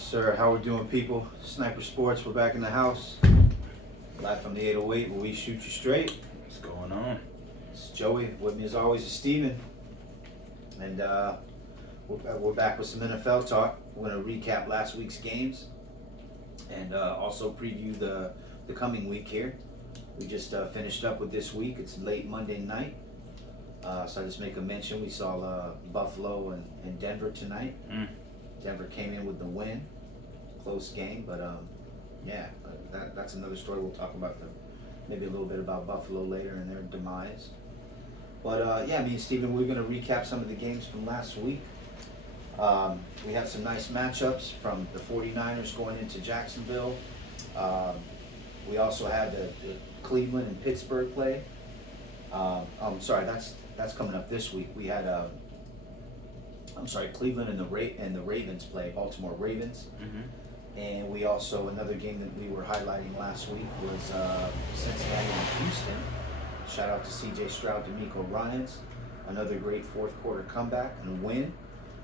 Yes, sir. How we doing, people? Sniper Sports, we're back in the house. Live from the 808 where we shoot you straight. What's going on? It's Joey. With me as always is Steven. And we're back with some NFL talk. We're going to recap last week's games and also preview the coming week here. We just finished up with this week. It's late Monday night. So I just make a mention. We saw Buffalo and Denver tonight. Denver came in with the win. Close game, but that's another story. We'll talk about maybe a little bit about Buffalo later and their demise. But me and Steven, we're going to recap some of the games from last week. We have some nice matchups from the 49ers going into Jacksonville. We also had the Cleveland and Pittsburgh play. That's coming up this week. We had Cleveland and the Ravens play, Baltimore Ravens. And we also, another game that we were highlighting last week was Cincinnati and Houston. Shout out to C.J. Stroud, DeMeco Ryans. Another great fourth quarter comeback and win.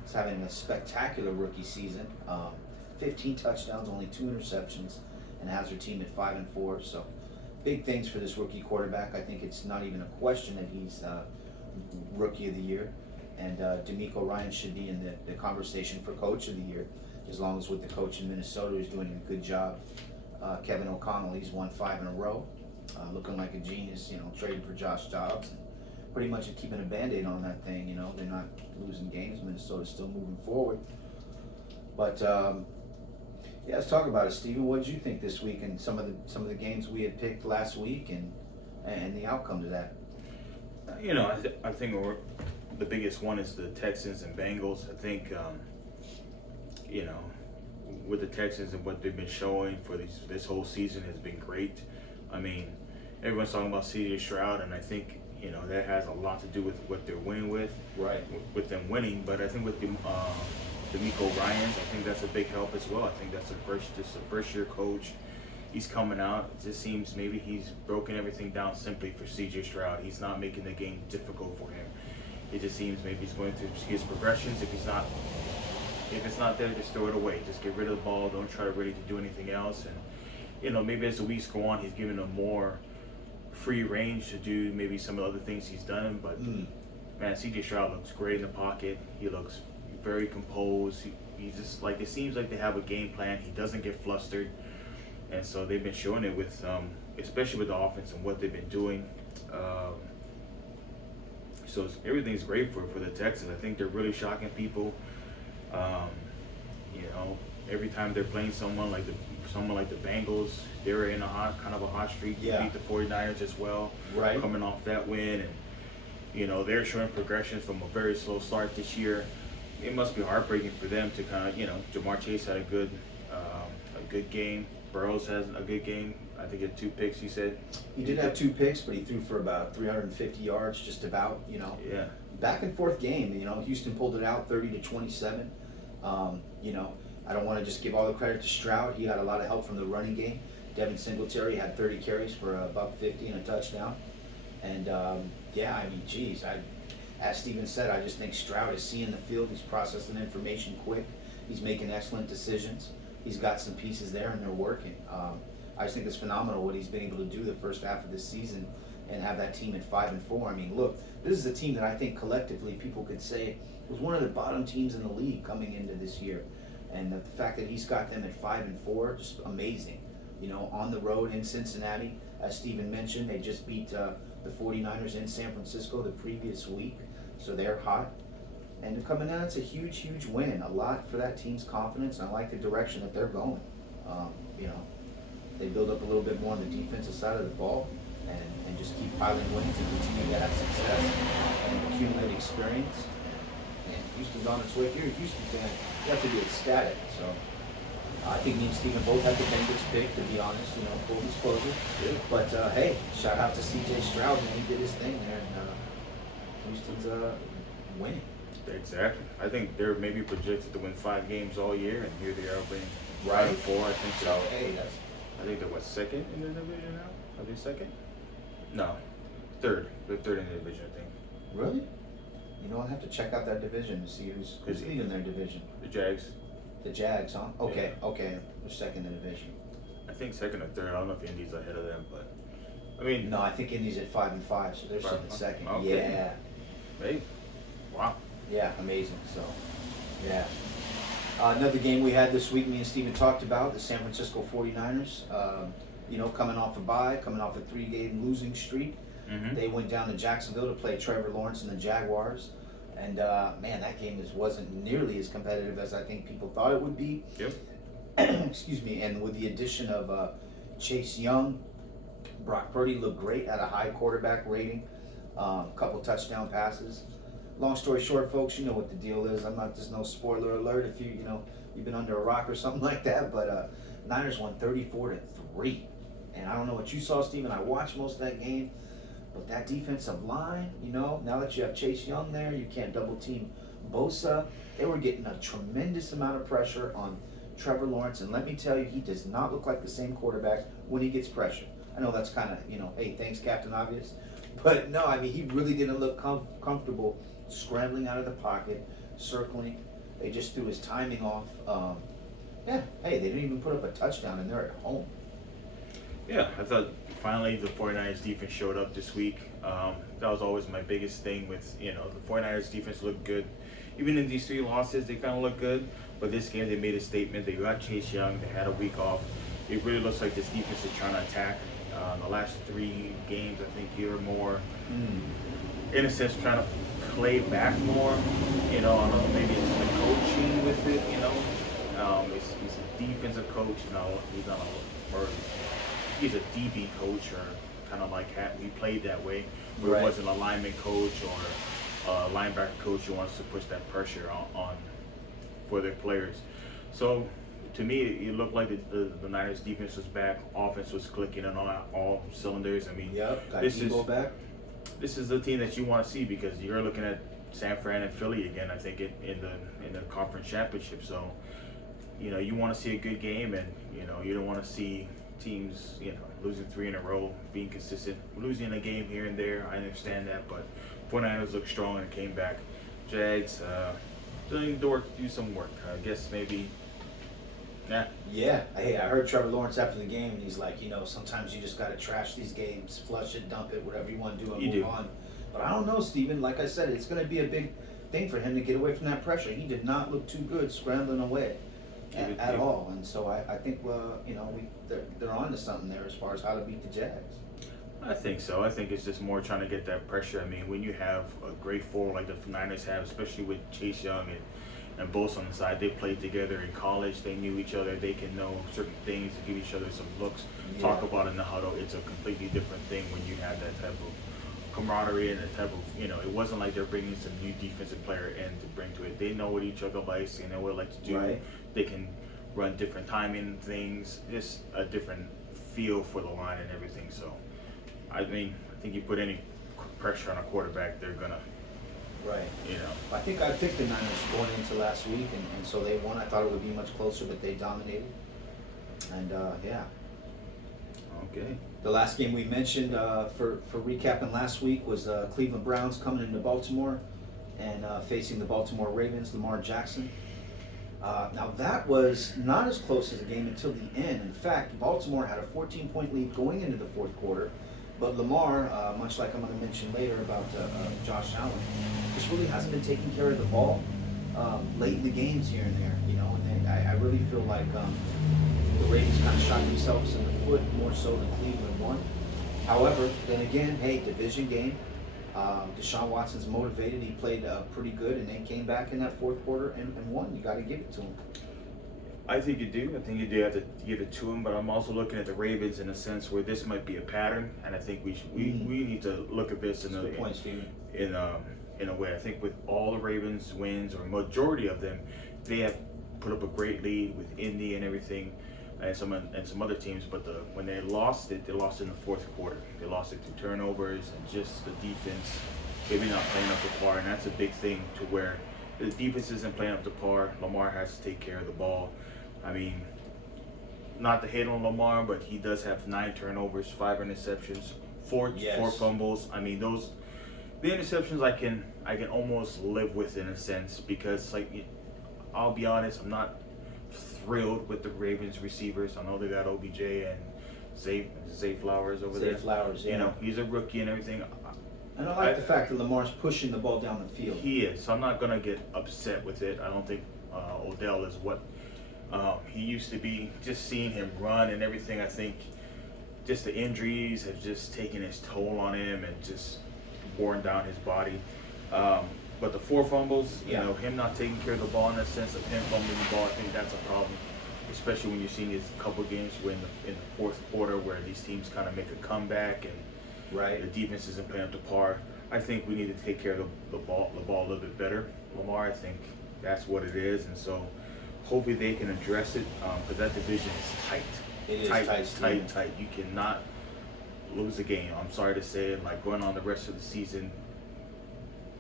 He's having a spectacular rookie season. 15 touchdowns, only 2 interceptions, and has their team at 5-4. So big things for this rookie quarterback. I think it's not even a question that he's rookie of the year. And DeMeco Ryans should be in the conversation for coach of the year, as long as with the coach in Minnesota who's doing a good job. Kevin O'Connell, he's won 5 in a row. Looking like a genius, trading for Josh Dobbs. And pretty much keeping a Band-Aid on that thing, They're not losing games. Minnesota's still moving forward. But, let's talk about it, Steven. What did you think this week and some of the games we had picked last week and the outcome to that? I think the biggest one is the Texans and Bengals. I think, with the Texans and what they've been showing for this whole season has been great. I mean, everyone's talking about C.J. Stroud, and I think, that has a lot to do with what they're winning with. Right. With them winning. But I think with DeMeco Ryans, I think that's a big help as well. I think that's a first-year coach. He's coming out. It just seems maybe he's broken everything down simply for C.J. Stroud. He's not making the game difficult for him. It just seems maybe he's going through his progressions. If it's not there, just throw it away. Just get rid of the ball. Don't try to really do anything else. And maybe as the weeks go on, he's giving them more free range to do maybe some of the other things he's done. But man, C.J. Stroud looks great in the pocket. He looks very composed. He's just like, it seems like they have a game plan. He doesn't get flustered, and so they've been showing it with, especially with the offense and what they've been doing. So everything's great for the Texans. I think they're really shocking people. Every time they're playing someone like the Bengals, they were in a hot streak to beat the 49ers as well. Right. Coming off that win, and they're showing progressions from a very slow start this year. It must be heartbreaking for them to Ja'Marr Chase had a good game. Burrows has a good game. I think he had 2 picks, you said? He did have 2 picks, but he threw for about 350 yards, just about, Yeah. Back and forth game, Houston pulled it out 30-27. I don't want to just give all the credit to Stroud. He had a lot of help from the running game. Devin Singletary had 30 carries for $150 and a touchdown. And, as Steven said, I just think Stroud is seeing the field. He's processing information quick. He's making excellent decisions. He's got some pieces there, and they're working. I just think it's phenomenal what he's been able to do the first half of this season and have that team at 5-4. I mean, look, this is a team that I think collectively people could say was one of the bottom teams in the league coming into this year. And the fact that he's got them at 5-4, just amazing. On the road in Cincinnati, as Steven mentioned, they just beat the 49ers in San Francisco the previous week, so they're hot. And coming out, it's a huge, huge win. A lot for that team's confidence, and I like the direction that they're going. They build up a little bit more on the defensive side of the ball and just keep piling wins and continue to have success and accumulate experience. And Houston's on its way here. Houston's going to have to be ecstatic. So I think me and Steven both had the Bengals pick, to be honest, full disclosure. Yeah. But hey, shout out to C.J. Stroud when he did his thing there, and Houston's winning. Exactly. I think they're maybe projected to win 5 games all year, and here they are winning Right. 4. I think so. Hey, I think they're second in the division now? Are they second? No, third. They're third in the division, I think. really? I'll have to check out that division to see who's leading their division. The Jags. The Jags, huh? Okay, okay. They're second in the division. I think second or third. I don't know if Indy's ahead of them, but I mean, No, I think Indy's at 5-5, so they're Five, sitting second. okay. Yeah, hey, wow. yeah, amazing. So, yeah. Another game we had this week, me and Steven talked about, the San Francisco 49ers. Coming off a bye, coming off a 3-game losing streak. Mm-hmm. They went down to Jacksonville to play Trevor Lawrence and the Jaguars. And, man, that game wasn't nearly as competitive as I think people thought it would be. Yep. Excuse me. And with the addition of Chase Young, Brock Purdy looked great, had a high quarterback rating, couple touchdown passes. Long story short, folks, you know what the deal is. There's no spoiler alert if you've been under a rock or something like that, but Niners won 34-3. And I don't know what you saw, Steven. I watched most of that game, but that defensive line, now that you have Chase Young there, you can't double team Bosa. They were getting a tremendous amount of pressure on Trevor Lawrence, and let me tell you, he does not look like the same quarterback when he gets pressure. I know that's kind of, hey, thanks, Captain Obvious. But no, I mean, he really didn't look comfortable scrambling out of the pocket, circling. They just threw his timing off. Hey, they didn't even put up a touchdown, and they're at home. Yeah, I thought finally the 49ers defense showed up this week. That was always my biggest thing with, the 49ers defense looked good. Even in these 3 losses, they kind of look good. But this game, they made a statement. They got Chase Young. They had a week off. It really looks like this defense is trying to attack. The last 3 games, I think, year or more, in a sense, trying to play back more. I don't know, maybe it's the coaching with it, he's a defensive coach, he's not he's a DB coach, or kind of like he played that way, where Right. It wasn't a lineman coach or a linebacker coach who wants to push that pressure on for their players. So to me, it looked like the Niners defense was back, offense was clicking on all cylinders. I mean, Yep, got this Debo back. this is the team that you want to see, because you're looking at San Fran and Philly again, I think, in the conference championship. So, you want to see a good game, and you don't want to see teams losing 3 in a row, being consistent, losing a game here and there. I understand that, but 49ers look strong and came back. Jags doing the work, do some work. I guess maybe. Nah. Yeah, hey, I heard Trevor Lawrence after the game, and he's like, sometimes you just got to trash these games, flush it, dump it, whatever you want to do, and move on. But I don't know, Steven. Like I said, it's going to be a big thing for him to get away from that pressure. He did not look too good scrambling away at all. And so I think, they're on to something there as far as how to beat the Jags. I think so. I think it's just more trying to get that pressure. I mean, when you have a great four like the Niners have, especially with Chase Young and Bosa on the side, they played together in college. They knew each other. They can know certain things, give each other some looks, talk about it in the huddle. It's a completely different thing when you have that type of camaraderie and that type of, it wasn't like they're bringing some new defensive player in to bring to it. They know what each other likes. They know what they like to do. Right. They can run different timing things, just a different feel for the line and everything. So, I think you put any pressure on a quarterback, they're gonna, Right. I picked the Niners going into last week, and so they won. I thought it would be much closer, but they dominated. And yeah. Okay. The last game we mentioned for recapping last week was Cleveland Browns coming into Baltimore and facing the Baltimore Ravens, Lamar Jackson. Now that was not as close as a game until the end. In fact, Baltimore had a 14-point lead going into the fourth quarter, but Lamar, much like I'm going to mention later about Josh Allen, just really hasn't been taking care of the ball late in the games here and there. And I really feel like the Ravens kind of shot themselves in the foot more so than Cleveland won. However, then again, hey, division game. Deshaun Watson's motivated. He played pretty good, and they came back in that fourth quarter and won. You got to give it to him. I think you do. I think you do have to give it to him. But I'm also looking at the Ravens in a sense where this might be a pattern, and I think we need to look at this in a way. I think with all the Ravens wins, or majority of them, they have put up a great lead with Indy and everything, and some other teams. But when they lost it, they lost it in the fourth quarter. They lost it through turnovers and just the defense maybe not playing up to par, and that's a big thing to where the defense isn't playing up to par. Lamar has to take care of the ball. I mean, not to hate on Lamar, but he does have 9 turnovers, 5 interceptions, 4 fumbles. I mean, the interceptions I can almost live with in a sense, because I'll be honest, I'm not thrilled with the Ravens receivers. I know they got OBJ and Zay Flowers over there. Zay Flowers, yeah. You know, he's a rookie and everything. And I like the fact that Lamar's pushing the ball down the field. He is. So I'm not gonna get upset with it. I don't think Odell is what he used to be. Just seeing him run and everything, I think just the injuries have just taken its toll on him and just worn down his body. But the 4 fumbles, you know, him not taking care of the ball in the sense of him fumbling the ball, I think that's a problem. Especially when you're seeing these couple games where in the fourth quarter where these teams kind of make a comeback and the defense isn't playing up to par. I think we need to take care of the ball a little bit better. Lamar, I think that's what it is, and so hopefully they can address it because that division is tight. It is tight. You cannot lose a game. I'm sorry to say it. Like going on the rest of the season,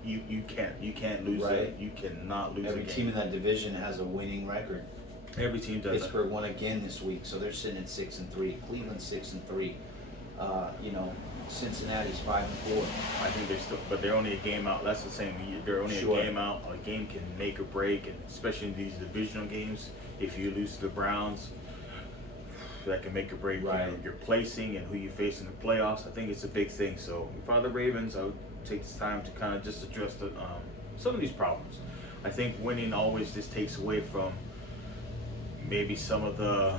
you can't lose it. You cannot lose a game. Every team in that division has a winning record. Every team does. Pittsburgh won again this week, so they're sitting at 6-3. Cleveland 6-3. You know, Cincinnati's 5-4. I think they're still, but they're only a game out. That's the same. They're only a game out. A game can make or break, and especially in these divisional games, if you lose to the Browns, that can make or break your placing and who you face in the playoffs. I think it's a big thing. So if I'm the Ravens, I would take this time to kind of just address some of these problems. I think winning always just takes away from maybe some of the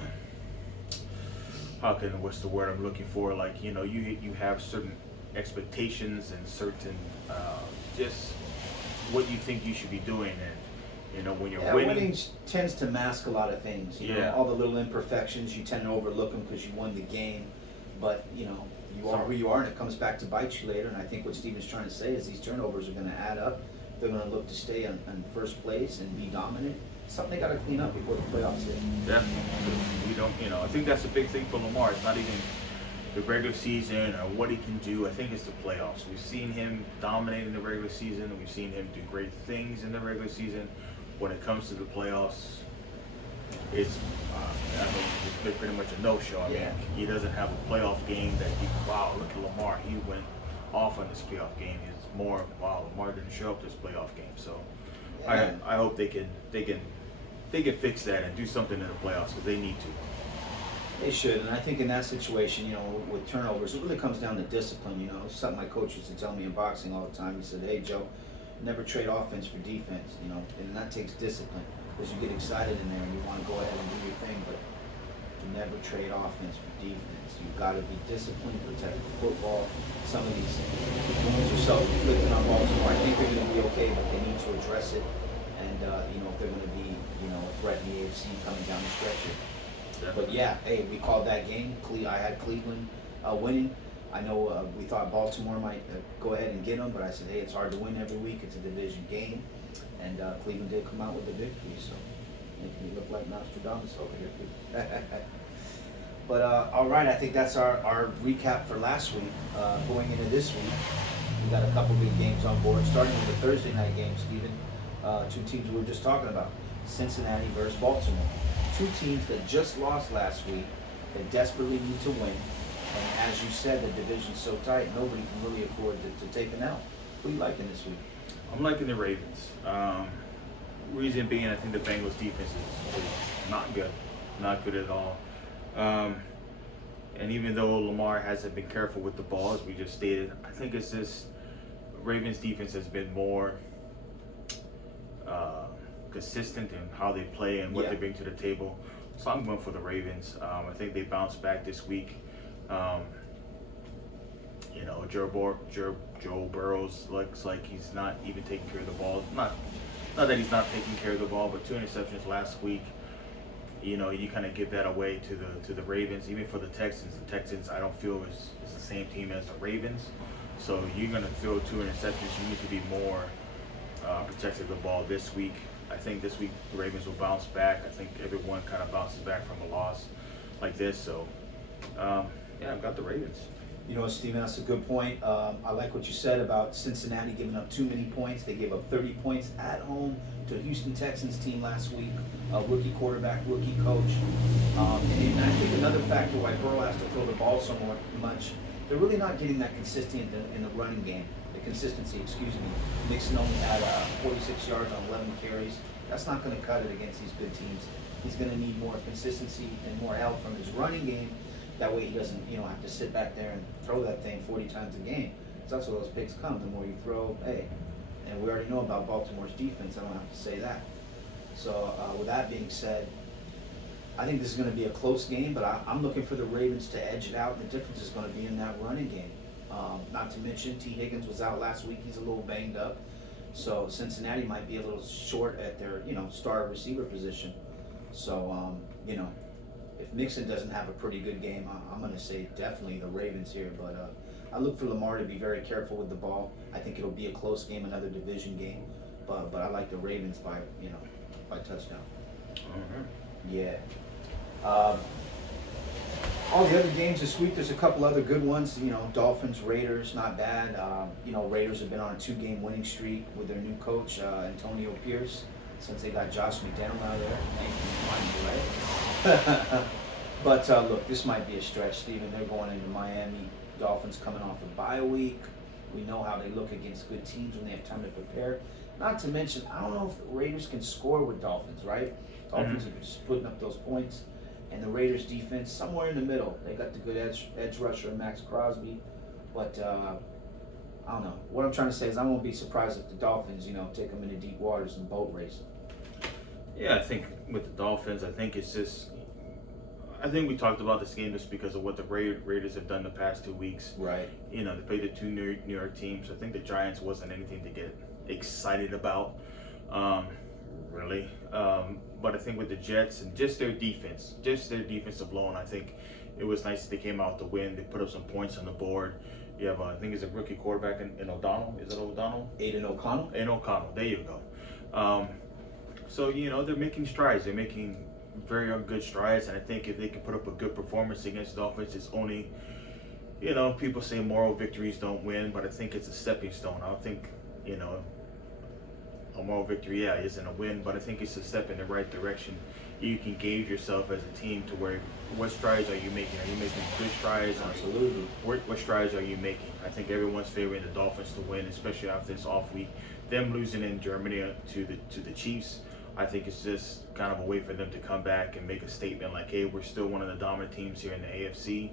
what's the word I'm looking for? Like, you know, you have certain expectations and certain just what you think you should be doing, and you know when you're winning tends to mask a lot of things. You know, all the little imperfections, you tend to overlook them because you won the game, but you know you are who you are, and it comes back to bite you later. And I think what Steven's trying to say is these turnovers are going to add up. They're going to look to stay on first place and be dominant. Something they got to clean up before the playoffs hit. Definitely. We don't, you know, I think that's a big thing for Lamar. It's not even the regular season or what he can do. I think it's the playoffs. We've seen him dominate in the regular season. We've seen him do great things in the regular season. When it comes to the playoffs, it's been pretty much a no-show. I mean, he doesn't have a playoff game that wow, look at Lamar. He went off on this playoff game. It's more, wow, Lamar didn't show up this playoff game. So I hope they can fix that and do something in the playoffs because they need to. They should, and I think in that situation, you know, with turnovers, it really comes down to discipline. You know, it's something my coach used to tell me in boxing all the time. He said, "Hey, Joe, never trade offense for defense." You know, and that takes discipline because you get excited in there and you want to go ahead and do your thing, but you never trade offense for defense. You've got to be disciplined, protect the football. Some of these wounds are self-inflicted on Baltimore. I think they're going to be okay, but they need to address it. And you know, if they're going to be, you know, a threat in the AFC coming down the stretch here. But yeah, hey, we called that game. I had Cleveland winning. I know we thought Baltimore might go ahead and get them, but I said, hey, it's hard to win every week. It's a division game, and Cleveland did come out with a victory. So making me look like Nostradamus over here. But all right, I think that's our recap for last week. Going into this week, we got a couple big games on board. Starting with the Thursday night game, Steven. Two teams we were just talking about, Cincinnati versus Baltimore. Two teams that just lost last week that desperately need to win. And as you said, the division's so tight, nobody can really afford to take an L. Who are you liking this week? I'm liking the Ravens. Reason being, I think the Bengals defense is not good. Not good at all. And even though Lamar hasn't been careful with the ball, as we just stated, I think it's just Ravens defense has been more consistent in how they play and what they bring to the table. So I'm going for the Ravens. I think they bounced back this week. You know, Joe Burrows looks like he's not even taking care of the ball. Not that he's not taking care of the ball, but 2 interceptions last week. You know, you kind of give that away to the Ravens. Even for the Texans, I don't feel is the same team as the Ravens. So you're going to throw 2 interceptions. You need to be more protective of the ball this week. I think this week the Ravens will bounce back. I think everyone kind of bounces back from a loss like this. So, yeah, I've got the Ravens. You know, Steven, that's a good point. I like what you said about Cincinnati giving up too many points. They gave up 30 points at home to a Houston Texans team last week. Rookie quarterback, rookie coach. And I think another factor why Burrow has to throw the ball so much, they're really not getting that consistency in the running game. Nixon only had 46 yards on 11 carries. That's not going to cut it against these good teams He's going to need more consistency and more help from his running game. That way he doesn't, have to sit back there and throw that thing 40 times a game. So that's where those picks come. The more you throw, hey. And we already know about Baltimore's defense. I don't have to say that. So with that being said, I think this is going to be a close game, but I'm looking for the Ravens to edge it out. And the difference is going to be in that running game. Not to mention, T. Higgins was out last week. He's a little banged up. So Cincinnati might be a little short at their, star receiver position. So, if Mixon doesn't have a pretty good game, I'm going to say definitely the Ravens here. But I look for Lamar to be very careful with the ball. I think it'll be a close game, another division game. But I like the Ravens by touchdown. All right. Yeah. All the other games this week, there's a couple other good ones. Dolphins, Raiders, not bad. Raiders have been on a 2-game winning streak with their new coach, Antonio Pierce, since they got Josh McDaniel out of there. Right? But look, this might be a stretch, Steven. They're going into Miami. Dolphins coming off a bye week. We know how they look against good teams when they have time to prepare. Not to mention, I don't know if the Raiders can score with Dolphins, right? Dolphins are just putting up those points. And the Raiders defense, somewhere in the middle. They got the good edge rusher, Max Crosby. But, I don't know. What I'm trying to say is I won't be surprised if the Dolphins, take them into deep waters and boat race. Yeah, I think with the Dolphins, I think we talked about this game just because of what the Raiders have done the past 2 weeks. Right. They played the two New York teams. I think the Giants wasn't anything to get excited about, really. But I think with the Jets and just their defense alone, I think it was nice that they came out to win. They put up some points on the board. You have, I think it's a rookie quarterback in O'Donnell. Is it O'Donnell? Aiden O'Connell. Aiden O'Connell. There you go. So, they're making strides. They're making very good strides. And I think if they can put up a good performance against the Dolphins, it's only, people say moral victories don't win, but I think it's a stepping stone. I don't think, a moral victory, isn't a win, but I think it's a step in the right direction. You can gauge yourself as a team to where, what strides are you making? Are you making good strides? Absolutely. What strides are you making? I think everyone's favoring the Dolphins to win, especially after this off week. Them losing in Germany to the Chiefs, I think it's just kind of a way for them to come back and make a statement like, hey, we're still one of the dominant teams here in the AFC.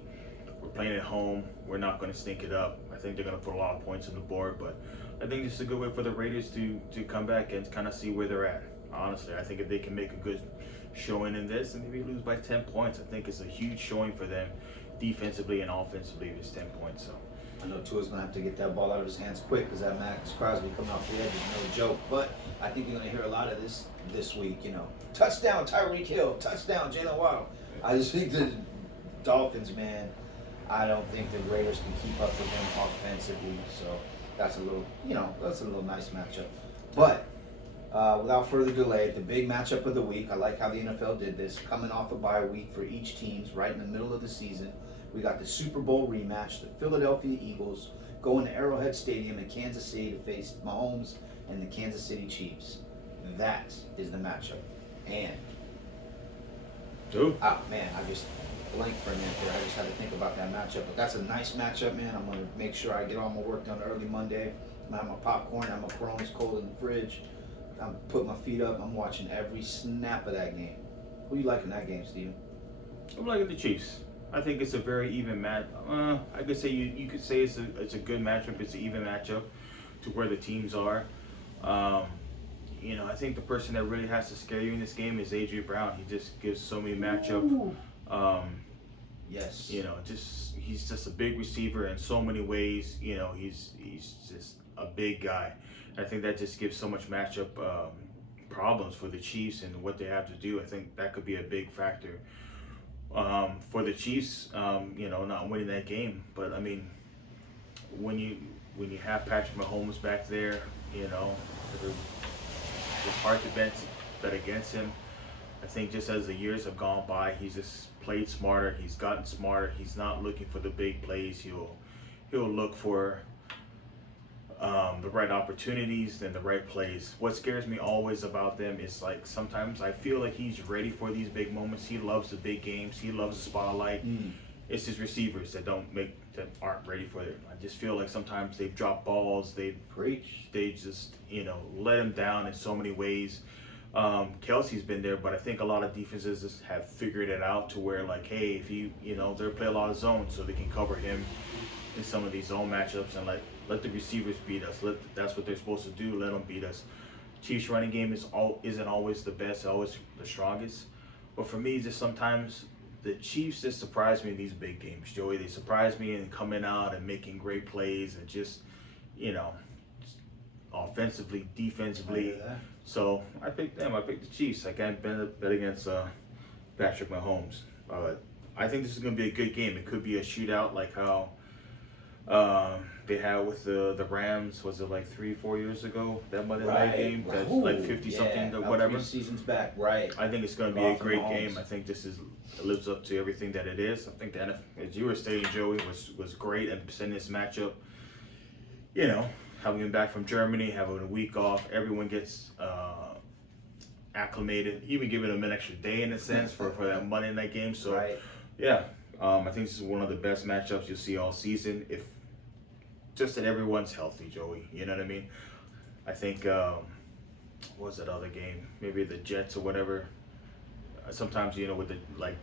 We're playing at home. We're not going to stink it up. I think they're going to put a lot of points on the board, but I think it's a good way for the Raiders to come back and kind of see where they're at. Honestly, I think if they can make a good showing in this and maybe lose by 10 points, I think it's a huge showing for them defensively and offensively. It's 10 points. So I know Tua's going to have to get that ball out of his hands quick because that Max Crosby coming off the edge is no joke. But I think you're going to hear a lot of this week, Touchdown, Tyreek Hill. Touchdown, Jalen Waddle. I just think the Dolphins, man, I don't think the Raiders can keep up with them offensively. So that's a little nice matchup. But without further delay, the big matchup of the week, I like how the NFL did this, coming off a bye week for each teams right in the middle of the season. We got the Super Bowl rematch. The Philadelphia Eagles going to Arrowhead Stadium in Kansas City to face Mahomes and the Kansas City Chiefs. That is the matchup. And, man, I just blanked for a minute there. I just had to think about that matchup. But that's a nice matchup, man. I'm going to make sure I get all my work done early Monday. I'm going to have my popcorn. I have my Coronas cold in the fridge. I'm putting my feet up. I'm watching every snap of that game. Who you liking that game, Steven? I'm liking the Chiefs. I think it's a very even match. I could say you could say it's a good matchup. It's an even matchup to where the teams are. I think the person that really has to scare you in this game is A.J. Brown. He just gives so many matchup. Yes. He's just a big receiver in so many ways. He's just a big guy. I think that just gives so much matchup problems for the Chiefs and what they have to do. I think that could be a big factor for the Chiefs. Not winning that game. But I mean, when you have Patrick Mahomes back there, it's hard to bet against him. I think just as the years have gone by, he's just played smarter. He's gotten smarter. He's not looking for the big plays. He'll look for the right opportunities and the right plays. What scares me always about them is like sometimes I feel like he's ready for these big moments. He loves the big games. He loves the spotlight. It's his receivers that aren't ready for it. I just feel like sometimes they've dropped balls. They just let him down in so many ways. Kelsey's been there, but I think a lot of defenses have figured it out to where, like, hey, if they play a lot of zone so they can cover him in some of these zone matchups and let the receivers beat us. That's what they're supposed to do. Let them beat us. Chiefs running game isn't always the best, always the strongest. But for me, just sometimes the Chiefs just surprise me in these big games, Joey. They surprise me in coming out and making great plays and just, offensively, defensively. So I picked them. I picked the Chiefs. I can't bet against Patrick Mahomes. I think this is going to be a good game. It could be a shootout like how they had with the Rams. Was it like 3-4 years ago? That Monday night game? That's like 50-something or whatever. 3 seasons back, right. I think it's going to be a great game. I think this lives up to everything that it is. I think the NFL, as you were stating, Joey, was great at sending this matchup. Having been back from Germany, having a week off, everyone gets acclimated, even giving them an extra day in a sense for that Monday night game. So, right. Yeah, I think this is one of the best matchups you'll see all season. If just that everyone's healthy, Joey. You know what I mean? I think what was that other game? Maybe the Jets or whatever. Sometimes with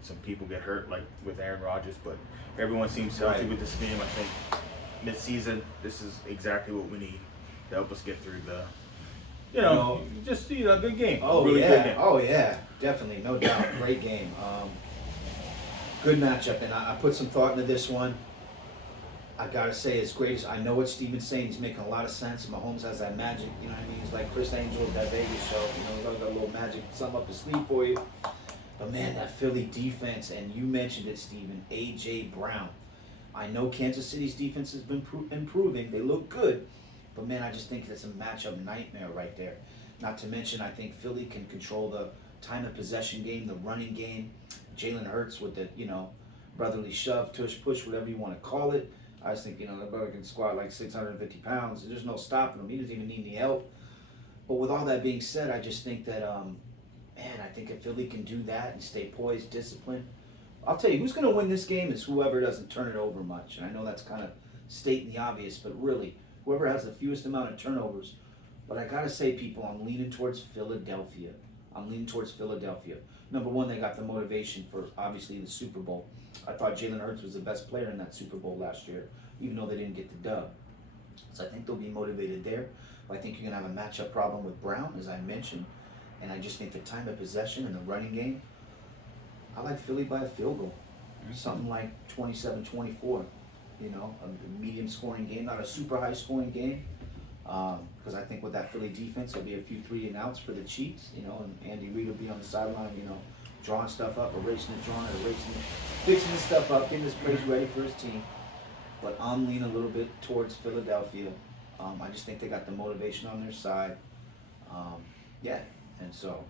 some people get hurt, like with Aaron Rodgers, but everyone seems healthy with this game. I think mid-season, this is exactly what we need to help us get through the, a good game. Oh, really yeah. Good game. Oh, yeah. Definitely. No doubt. Great game. Good matchup. And I put some thought into this one. I got to say, as great as I know what Steven's saying, he's making a lot of sense. Mahomes has that magic, you know what I mean? He's like Chris Angel at that Vegas show. He's got a little magic, something up his sleeve for you. But, man, that Philly defense, and you mentioned it, Steven, A.J. Brown. I know Kansas City's defense has been improving. They look good. But, man, I just think that's a matchup nightmare right there. Not to mention, I think Philly can control the time of possession game, the running game. Jalen Hurts with the, brotherly shove, tush, push, whatever you want to call it. I just think, that brother can squat like 650 pounds. There's no stopping him. He doesn't even need any help. But with all that being said, I just think that, I think if Philly can do that and stay poised, disciplined, I'll tell you, who's going to win this game is whoever doesn't turn it over much. And I know that's kind of stating the obvious, but really, whoever has the fewest amount of turnovers. But I got to say, people, I'm leaning towards Philadelphia. Number one, they got the motivation for, obviously, the Super Bowl. I thought Jalen Hurts was the best player in that Super Bowl last year, even though they didn't get the dub. So I think they'll be motivated there. But I think you're going to have a matchup problem with Brown, as I mentioned. And I just think the time of possession and the running game, I like Philly by a field goal. Something like 27-24. A medium scoring game, not a super high scoring game. Because I think with that Philly defense, there'll be a few 3-and-outs for the Chiefs, and Andy Reid will be on the sideline, drawing stuff up, erasing it, drawing it, erasing it, fixing this stuff up, getting this place ready for his team. But I'm leaning a little bit towards Philadelphia. I just think they got the motivation on their side. And so,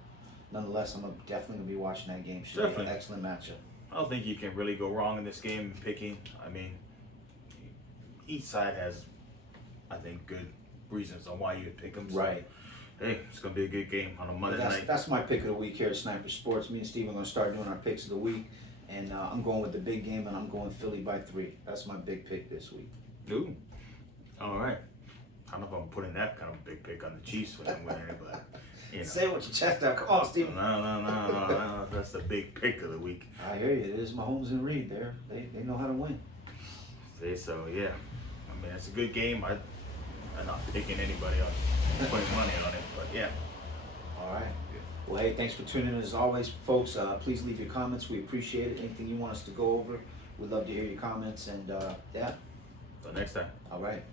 nonetheless, I'm definitely going to be watching that game. Should be an excellent matchup. I don't think you can really go wrong in this game picking. I mean, each side has, I think, good reasons on why you would pick them. So, right. Hey, it's going to be a good game on a Monday night. That's my pick of the week here at Sniper Sports. Me and Steve are going to start doing our picks of the week. And I'm going with the big game, and I'm going Philly by 3. That's my big pick this week. Ooh. All right. I don't know if I'm putting that kind of big pick on the Chiefs when I'm winning, but... Say it with your chest out. Come on, Steven. No. That's the big pick of the week. I hear you. It is Mahomes and Reed there. They know how to win. Say so, yeah. I mean, it's a good game. I'm not picking anybody on putting money on it, but yeah. All right. Well, hey, thanks for tuning in as always, folks. Please leave your comments. We appreciate it. Anything you want us to go over, we'd love to hear your comments. And yeah. Till next time. All right.